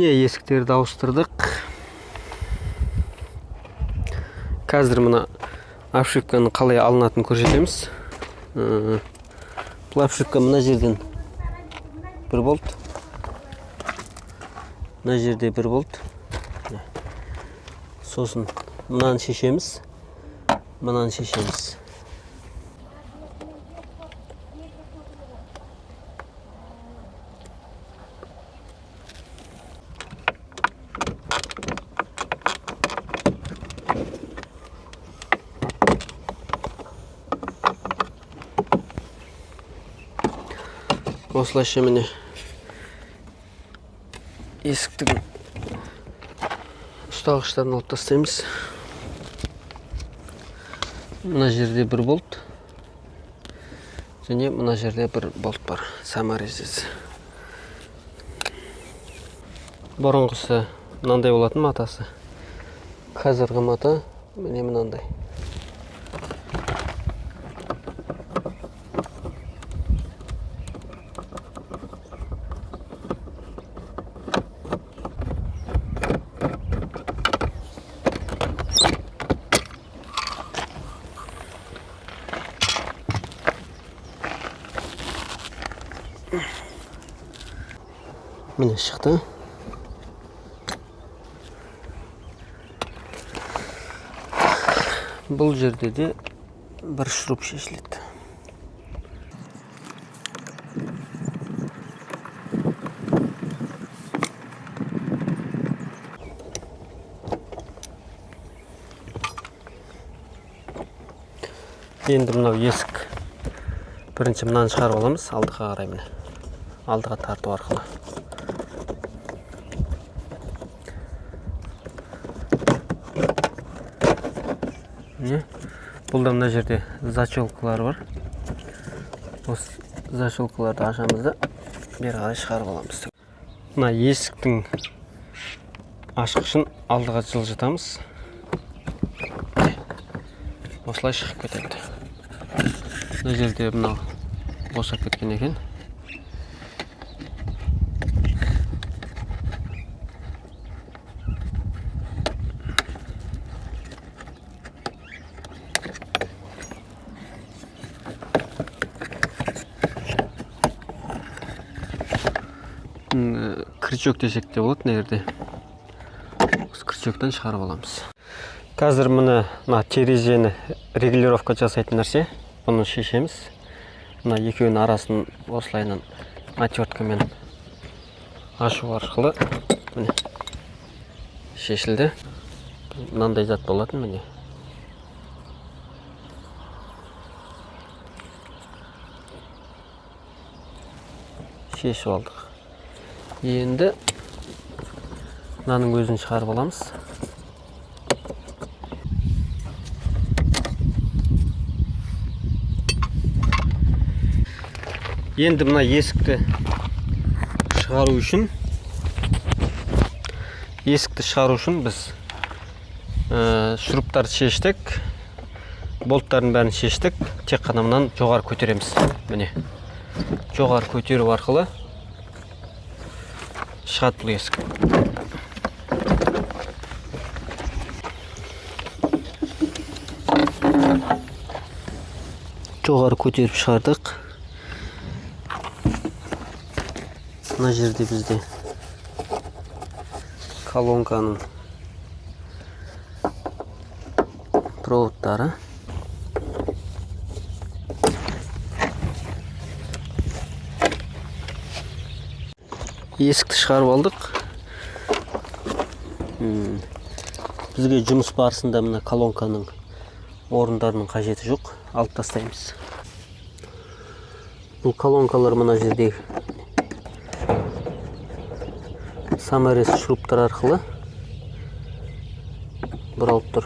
Міне есіктерді ауыстырдық. Қазір мына обшивканы қалай алынатынын көрсетеміз. Бұл обшивка мына жерден 1 болт. Мына жерде 1 болт. Сосын мынаны шешеміз. Мынаны шешеміз. Осылайша міне есіктің ұстағыштарын алып тастаймыз. Мына жерде 1 болт. Және мына жерде 1 болт бар. Саморезец. Бұрынғысы мынандай болатын матасы. Қазіргі мата міне мынандай. Міне шықты. Бұл жерде де 1 шуруп шешіледі. Енді мынау есік. Бірінші мынаны шығарып аламыз, алдыға қарай міне. Алдыға тарту арқылы. Бұлда мына жерде зачелкалар бар. Осы зачелкаларды ашамыз да бері қарай шығарып аламыз. Мына есіктің ашқышын алдыға жылжытамыз. Осылай шығып кетеді. Мына жерде мынау босап кеткен екен. Крючок десек те болады, мына жерде. Осы крючоктан шығарып аламыз. Қазір мына терезені регулировка жасайтын нәрсе. Бұны шешеміз. Мына екеуінің арасын осылайынан отверткамен ашу арқылы міне шешілді. Мынандай зат болатын міне. Шешіп алдық. Енді мынаның өзін шығарып аламыз. Енді мына есікті шығару үшін біз шуруптарды шештік, болттардың бәрін шештік. Тек қана мынаны жоғары көтереміз. Міне жоғары көтеру арқылы шығады бұл есік. Жоғары көтеріп шығардық. Мына жерде бізде колонканың проводтары. Есікті шығарып алдық. Бізге жұмыс барысында мына колонканың орындарының қажеті жоқ. Алып тастаймыз. Бұл колонкалар мына жердегі саморез шуруптар арқылы бұралып тұр.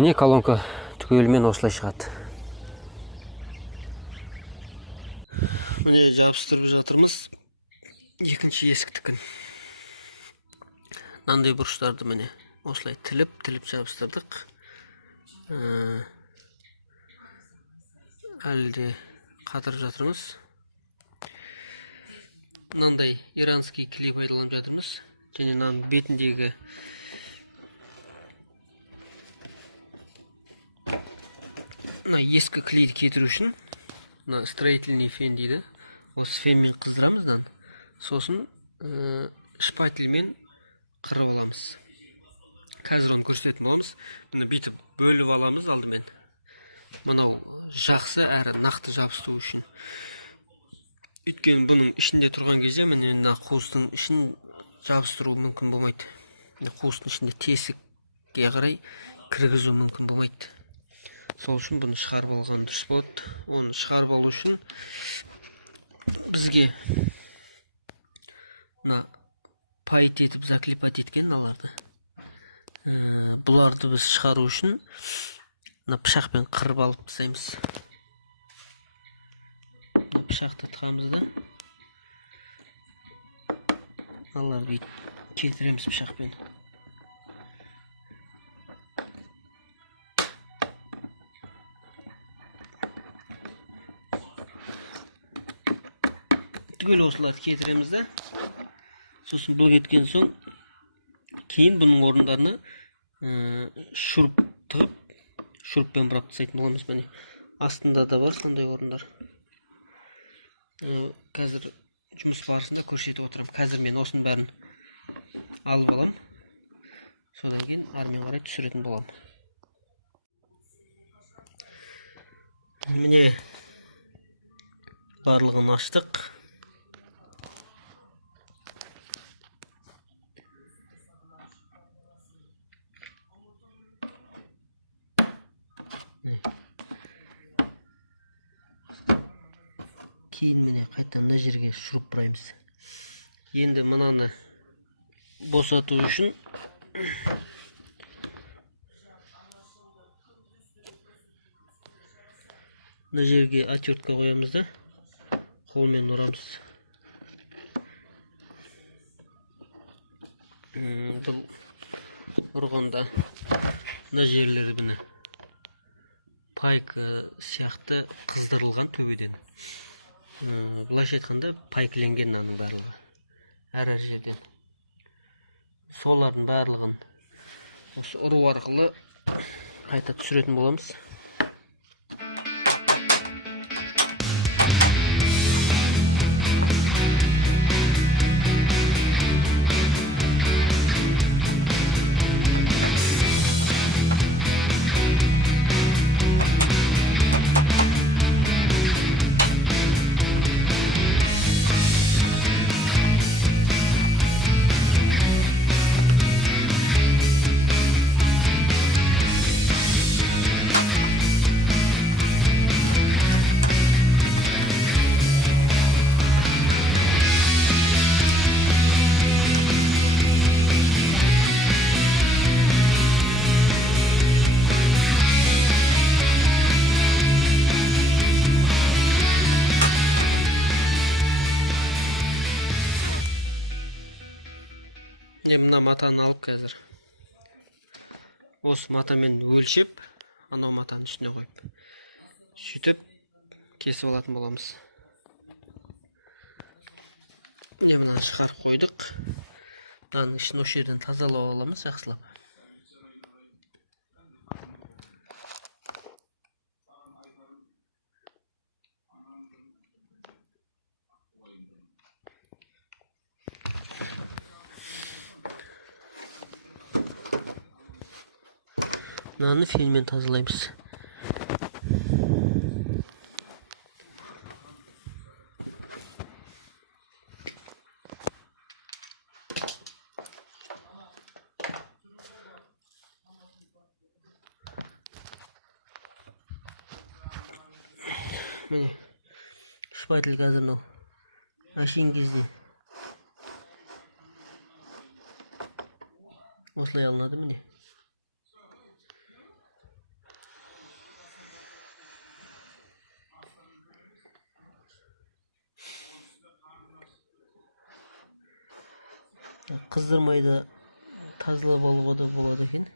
Міне колонка түгелімен осылай шығады. Міне жабыстырып жатырмыз. Екінші есіктікін. Мынандай бұрыштарды міне осылай тіліп жабыстырдық. Әлі де қатырып жатырмыз. Мынандай иранский клей пайдаланып жатырмыз. Және мынаның бетіндегі ескі клейді кетіру үшін строительный фен дейді. Осы фенмен қыздырамыз. Сосын шпательмен қырып аламыз. Қазір оны көрсететін боламыз. Бұны бүйтіп бөліп аламыз алдымен. Мынау жақсы әрі нақты жабыстыру үшін. Өйткені бұның ішінде тұрған кезде мына қуыстың ішін жабыстыру мүмкін болмайды. Қуыстың ішінде тесікке қарай кіргізу мүмкін болмайды. Сол үшін бұны шығарып алған дұрыс болады. Оны шығарып алу үшін бізге пайт етіп заклепать еткен бұларды біз шығару үшін пышақпен қырып алып тастаймыз. Пышақты тығамыз да аларды кетіреміз пышақпен. Түгел осыларды кетіреміз да. Сосын бұл кеткен соң кейін бұның орындарына шуруп тығып, шуруппен бұрап тастайтын боламыз. Міне астында да бар сондай орындар. Қазір жұмыс барысында көрсетіп отырамын. Қазір мен осының бәрін алып алам. Содан кейін әрмен қарай түсіретін болам. Міне барлығын аштық. Кейін міне қайтадан да жерге шуруп бұраймыз. Енді мынаны босату үшін мына жерге отвертка қоямыз да қолмен ұрамыз. Бұл ұрғанда мына жерлері міне пайка сияқты қыздырылған төбеден. Былайша айтқанда пайкіленген мынаның барлығы. Әр жерден. Солардың барлығын осы ұру арқылы қайта түсіретін боламыз. Мына матаны алып қазір осы матамен өлшеп, анау матаның ішіне қойып, сөйтіп кесіп алатын боламыз. Мынаны шығарып қойдық. Мынаның ішін осы жерден тазалап аламыз жақсылап. Мынаны фенмен тазалаймыз. Міне шпатель қазір мынау ашин кезде осылай алынады. Міне қыздырмай да тазалап алуға да болады екен.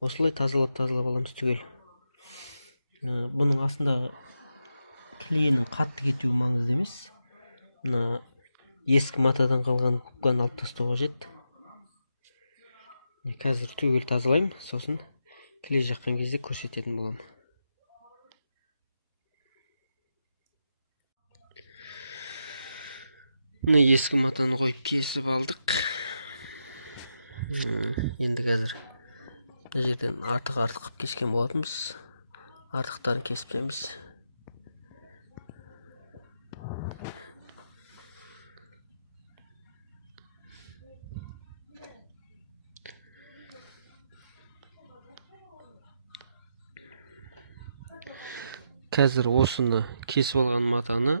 Осылай тазалап аламыз түгел. Бұның астындағы клейінің қатты кетуі маңызды емес. Мына ескі матадан қалған губканы алып тастауға қажет. Қазір түгел тазалаймын, сосын клей жаққан кезде көрсететін боламын. Мына ескі матаны қойып кесіп алдық. Енді қазір мына жерден артық қылып кескен болатынбыз. Артықтарын кесіп береміз. Қазір осыны кесіп алған матаны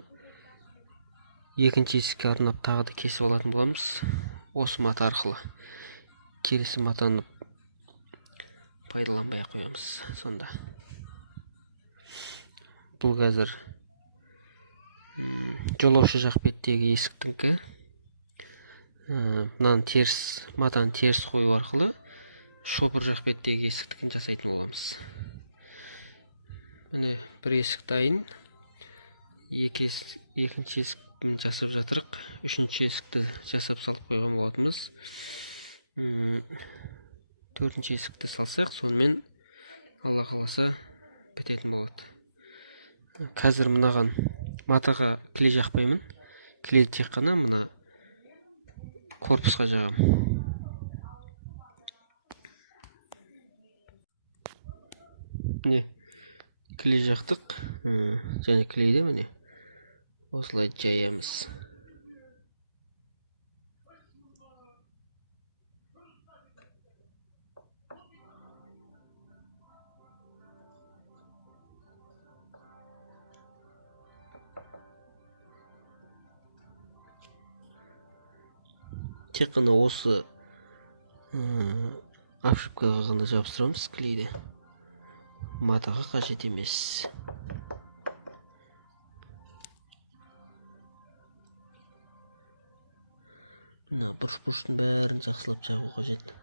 екінші есікке арнап тағы да кесіп алатын боламыз. Осы мата арқылы келесі матаны пайдаланбай қоямыз сонда. Бұл қазір жолаушы жақ беттегі есіктіңкі. Мынаны матаны теріс қою арқылы шопыр жақ беттегі есіктікін жасайтын боламыз. Міне бір есік дайын. Екінші есікті жасап жатырық. Үшінші есікті жасап салып қойған болатынбыз. Төртінші есікті салсақ, сонымен Алла қаласа бітетін болады. Қазір мынаған матаға клей жақпаймын. Клей тек қана мына корпусқа жағам. Міне клей жақтық. Және клейді міне осылай жаямыз. Тек қана осы обшивкаға ғана жабыстырамыз клейді. Матаға қажет емес. Бұрыш-бұрыштың бәрін жақсылап жабу қажет.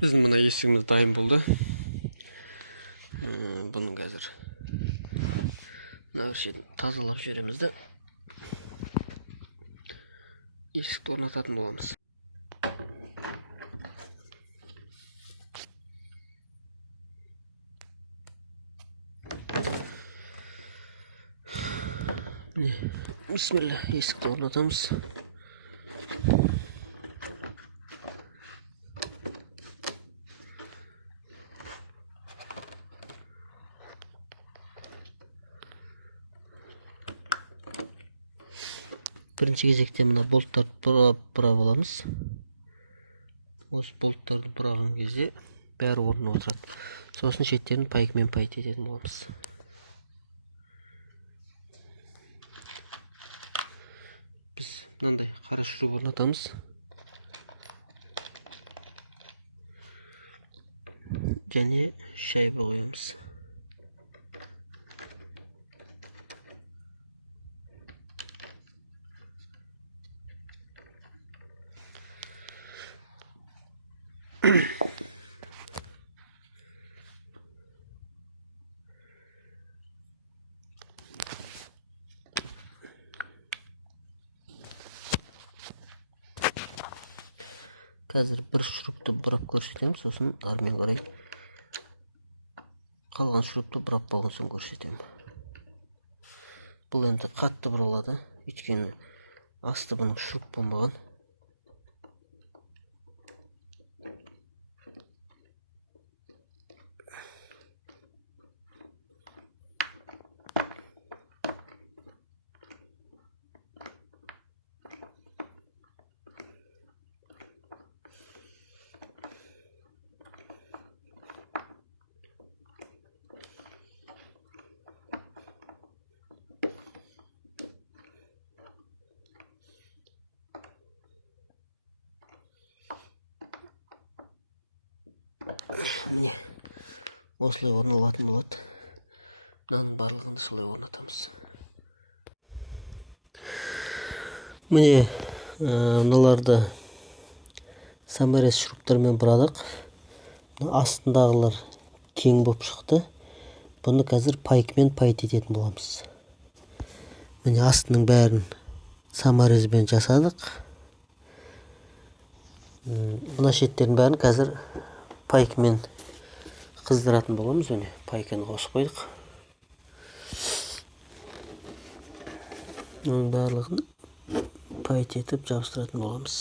Біздің мына есігіміз дайын болды. Бұның қазір мына шетін тазалап жібереміз де есікті орнататын боламыз. Бисмилля, есікті орнатамыз. Бірінші кезекте мына болттарды бұрап аламыз. Осы болттарды бұраған кезде бәрі орнына отырады. Сосын шеттерін пайкмен пайт ететін боламыз. Біз мынандай қара шуруп орнатамыз. Және шайба қоямыз. Қазір бір шурупты бұрап көрсетемін, сосын армен қарай қалған шурупты бұрап болған соң көрсетемін. Бұл енді қатты бұралады, өйткені асты бұның шуруп болмаған. осылай орналатын болады. Мынаның барлығын солай орнатамыз. Міне мыналарды саморез шуруптармен бұрадық. Астындағылар кең болып шықты. Бұны қазір пайкымен пайт ететін боламыз. Міне астының бәрін саморезбен жасадық. Мына шеттердің бәрін қазір пайкымен қыздыратын боламыз. Міне пайканы қосып қойдық. Оның барлығын пайт етіп жабыстыратын боламыз.